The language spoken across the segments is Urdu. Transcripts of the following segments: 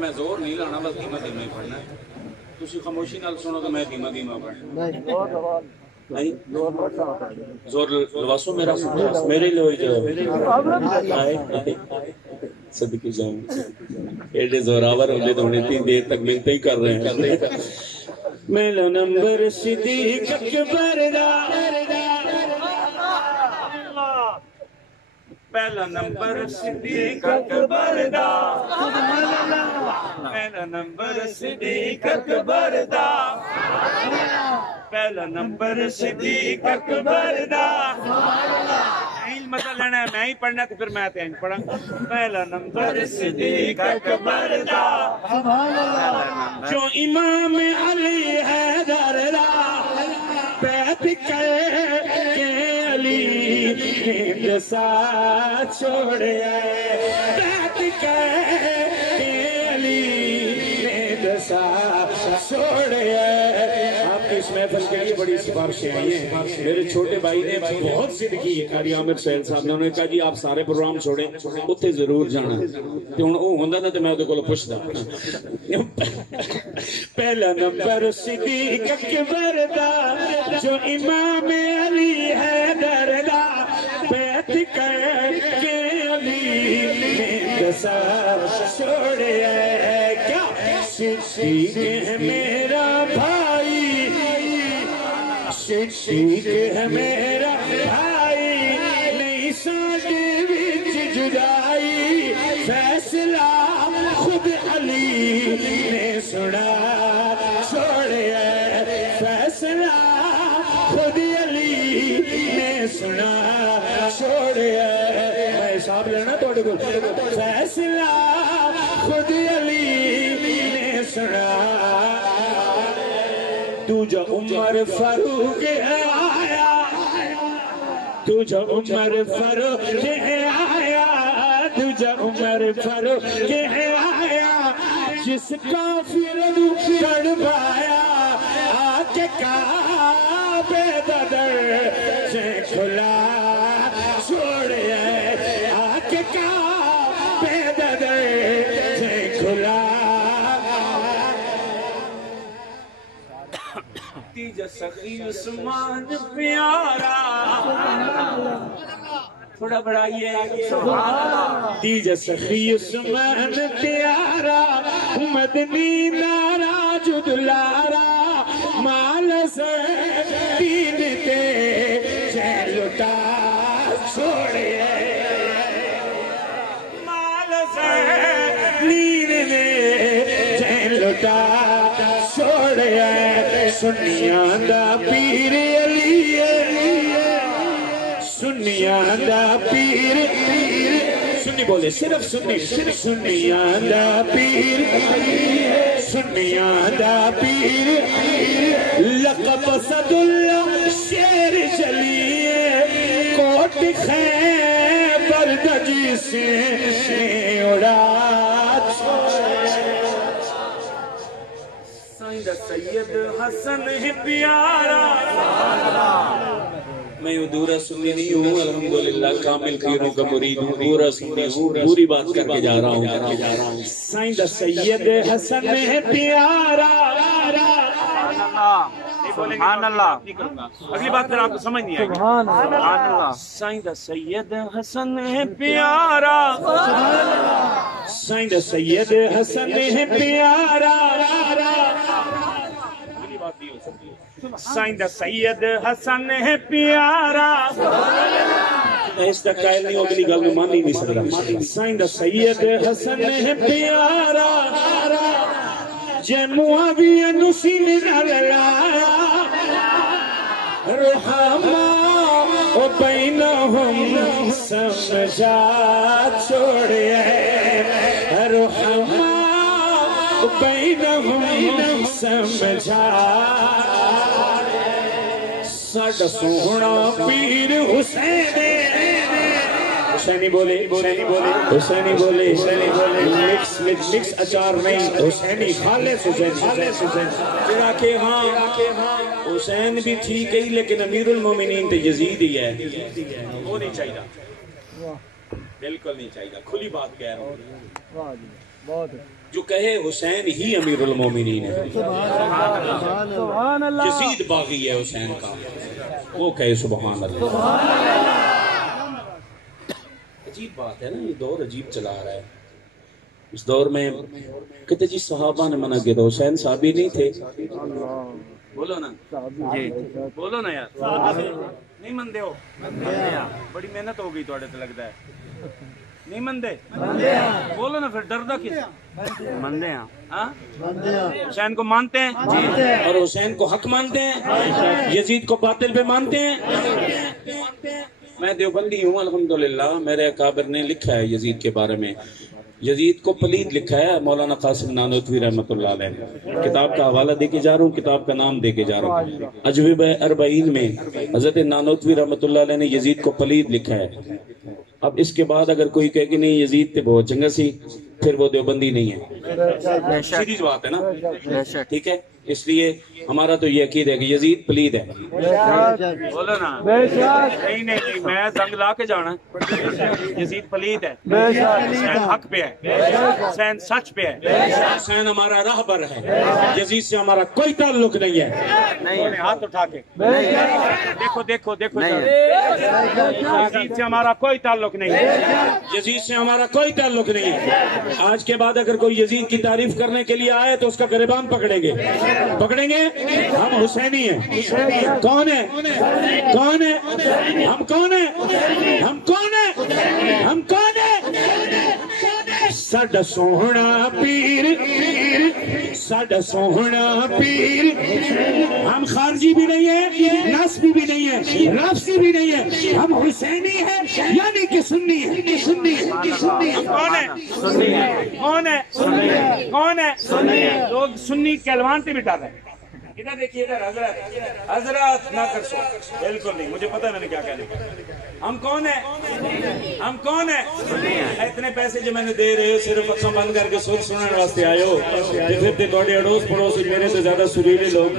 میں زور نہیں لانا بس دھیما دھیما ہی پڑھنا ہے تسی خاموشی نال سنو تو میں دھیما دھیما پڑھنا نہیں زور لواسو میرا میرے لیے ہوئی جائے صدقی جاؤں ایڈے زوراور ہونے تو انہیں تین دیر تک ملتے ہی کر رہے ہیں میلا نمبر صدیق اکبر دا پہلا نمبر صدیق اکبر دا پہلا نمبر صدیق اکبر دا پہلا نمبر صدیق اکبر دا مطلب لینا ہے میں ہی پڑھنا تو پھر میں آتے ہیں پڑھا پہلا نمبر صدیق اکبر دا جو امام علی حیدر دا بیعت کر کے علی نے ساتھ چھوڑے بیعت کر کے علی نے ساتھ چھوڑے آپ اس محفل کے لیے بڑی سفارشیں آئی ہیں میرے چھوٹے بھائی نے بہت ضد کی قاری عامر سہیل صاحب نے انہوں نے کہا جی آپ سارے پروگرام چھوڑیں اتنے ضرور جانا تو وہ ہوندہ نا تو میں اتنے کو پوچھتا پہلا نمبر صدیق اکبر دا جو امام علی حیدر دا بیعت کر کے علی نے ساتھ چھوڑے کیا صدیق ہے میرا بھائی صدیق ہے میرا بھائی نہیں ساڈے وچ جدائی فیصلہ خود علی نے سنا چھوڑیا فیصلہ خود علی نے سنا چھوڑیا میں حساب لینا توڑے کو فیصلہ خود علی نے سنا تجھا عمر فاروق آیا تجھا عمر فاروق آیا تجھا عمر فاروق آیا جس کافر نو کڑوایا آکے کعبے دا دروازہ کھلا چھوڑے آکے کعبے دا دروازہ کھلا تیجا سخی عثمان پیارا تھوڑا بڑھائیے تیجا سخی عثمان پیارا مدنی نارا جدلارا مال سے دین تے جے لٹا چھوڑے مال سے دین تے جے لٹا چھوڑے سنیاں دا پیر علی سنیاں دا پیر سنی بولے صرف سنی سنیاں دا پیر سنیاں دا پیر لقب صد اللہ شیر چلیے کوٹ خیبر دجی سے اڑا سید حسن ہے پیارا میں دورہ سنی نہیں ہوں الحمدللہ کامل پیروں کا مرید ہوں دورہ سنی ہوں پوری بات کر کے جا رہا ہوں سائندہ سید حسن ہے پیارا سبحان اللہ اگلی بات پھر آپ کو سمجھ نہیں آئے گی سبحان اللہ سائندہ سید حسن ہے پیارا سائندہ سید حسن ہے پیارا سائندہ سید حسن ہے پیارا اس تک قائل نہیں ہو اگلی گل میں مان ہی نہیں سکتا سائندہ سید حسن ہے پیارا جے معاویہ نسین نالایا رحمہ و بینہم سمجھا چھوڑے رحمہ و بینہم سمجھا ساڈا سونا پیر حسین حسینی بولے حسینی بولے مکس اچار نہیں حسینی خالص حسین جنا کہ ہاں حسین بھی ٹھیک ہے لیکن امیر المومنین تے یزید ہی ہے وہ نہیں چاہیے بالکل نہیں چاہیے، کھلی بات کہہ رہا ہوں۔ بہت جو کہے حسین ہی امیر المومنین ہے، سبحان اللہ، یزید باغی ہے حسین کا، وہ کہے سبحان اللہ۔ عجیب بات ہے نا، یہ دور عجیب چلا رہا ہے۔ اس دور میں کہتے جی صحابہ نے منع کیا، تو حسین صحابی نہیں تھے؟ بولو نا جی، بولو نا یار، نہیں مندے ہو؟ بڑی محنت ہو گئی تھوڑے تے لگتا ہے، نہیں مندے؟ بولو نا پھر، ڈردا کس؟ مندے ہیں، حسین کو مانتے ہیں اور حسین کو حق مانتے ہیں، یزید کو باطل پہ مانتے ہیں۔ میں دیوبندی ہوں الحمدللہ، میرے اکابر نے لکھا ہے یزید کے بارے میں، یزید کو پلید لکھا ہے مولانا قاسم نانوتوی رحمۃ اللہ علیہ، کتاب کا حوالہ دے کے جا رہا ہوں، کتاب کا نام دے کے جا رہا ہوں۔ اجوبہ اربعین میں حضرت نانوتوی رحمۃ اللہ علیہ نے یزید کو پلید لکھا ہے۔ اب اس کے بعد اگر کوئی کہے کہ نہیں یزید تے بہت چنگا سی، پھر وہ دیوبندی نہیں ہے، سیدھی بات ہے نا، ٹھیک ہے؟ اس لیے ہمارا تو یہ عقیدہ ہے کہ یزید پلید ہے۔ بولو نا، نہیں نہیں، میں زنگ لا کے جانا، یزید پلید ہے، حسین حق پہ ہے، حسین سچ پہ ہے، حسین ہمارا راہبر ہے، یزید سے ہمارا کوئی تعلق نہیں ہے۔ ہاتھ اٹھا کے دیکھو دیکھو دیکھو، یزید سے ہمارا کوئی تعلق نہیں ہے، یزید سے ہمارا کوئی تعلق نہیں ہے۔ آج کے بعد اگر کوئی یزید کی تعریف کرنے کے لیے آئے تو اس کا گریبان پکڑیں گے، پکڑیں گے۔ ہم حسینی ہیں۔ کون ہے؟ کون ہے؟ ہم کون ہیں؟ ہم کون ہیں؟ ہم کون ہیں؟ ساڈا سوہنا پیر، ساڈا سوہنا پیر، ہم خارجی بھی نہیں ہیں، نسبی بھی نہیں ہیں، رافضی بھی نہیں ہیں، ہم حسینی ہیں، یعنی کہ سنی ہیں۔ سنی ہیں۔ کون ہے؟ کون ہے؟ کون ہے؟ لوگ سنی کہلوان سے بٹا رہے ہیں۔ ادھر دیکھیے، ادھر حضرت، حضرت نہ کر سو، بالکل نہیں، مجھے پتہ میں نے کیا کہنے کا۔ ہم کون ہیں؟ ہم کون ہیں؟ اتنے پیسے جو میں نے دے رہے صرف اکھاں بند کر کے سر سننے واسطے آئے ہو، پھر تے تھوڑے اڑوس پڑوس میرے سے زیادہ سریلے لوگ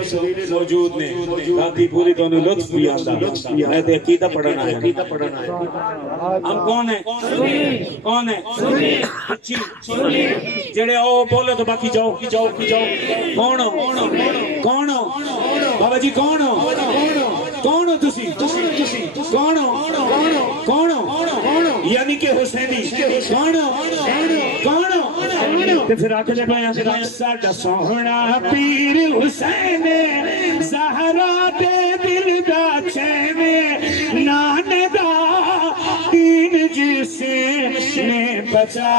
موجود نے، باقی پوری تو لطف بھی آتا، میں تے عقیدہ پڑھنا ہے۔ ہم کون ہیں؟ کون ہیں؟ جڑے او بولے تو باقی جاؤ جاؤ جاؤ۔ کون ہو؟ کون ہو بابا جی؟ کون ہو؟ کون ہو تسی؟ کون ہو؟ کون ہو؟ یعنی کہ حسینی۔ کون ہو؟ کون ہو؟ تے پھر آکے جب آیا ساڈا سوہنا پیر حسین زہرا دے دل دا چین نانے دا دین جس نے بچا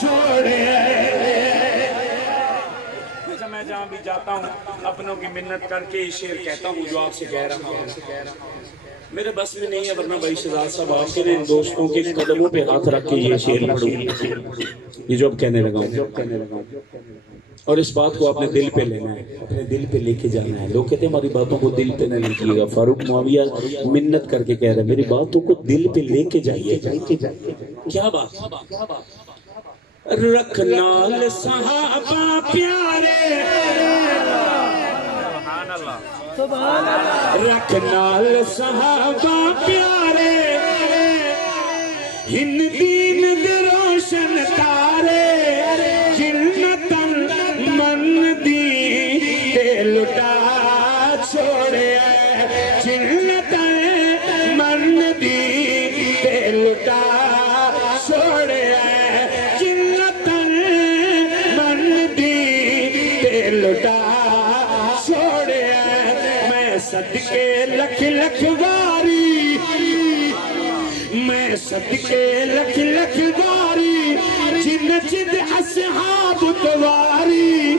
چھوڑے۔ میں جہاں بھی جاتا ہوں اپنوں کی منت کر کے شعر کہتا ہوں جو آپ سے کہہ رہا ہوں۔ میرے بس میں نہیں ہے، ورنہ بھائی شہزاد صاحب آپ کے ان دوستوں کے قدموں پہ ہاتھ رکھ کے یہ شعر پڑھوں، یہ جو اب کہنے لگا ہوں۔ اور اس بات کو آپ نے دل پہ لینا ہے، اپنے دل پہ لے کے جانا ہے۔ لوگ کہتے ہیں ہماری باتوں کو دل پہ نہ لیجیے گا، فاروق معاویہ منت کر کے کہہ رہے ہیں میری باتوں کو دل پہ لے کے جائیے۔ کیا بات؟ رکھنا صحابہ پیارے، رکھنا صحابہ پیارے، ہند دین دے روشن تارے، جنتاں من دی تے لٹا چھوڑے، جنتاں من دی تے لٹا چھوڑے، صدقے لکھ لکھ واری، میں صدقے لکھ لکھ واری، جن جد اصحاب دواری،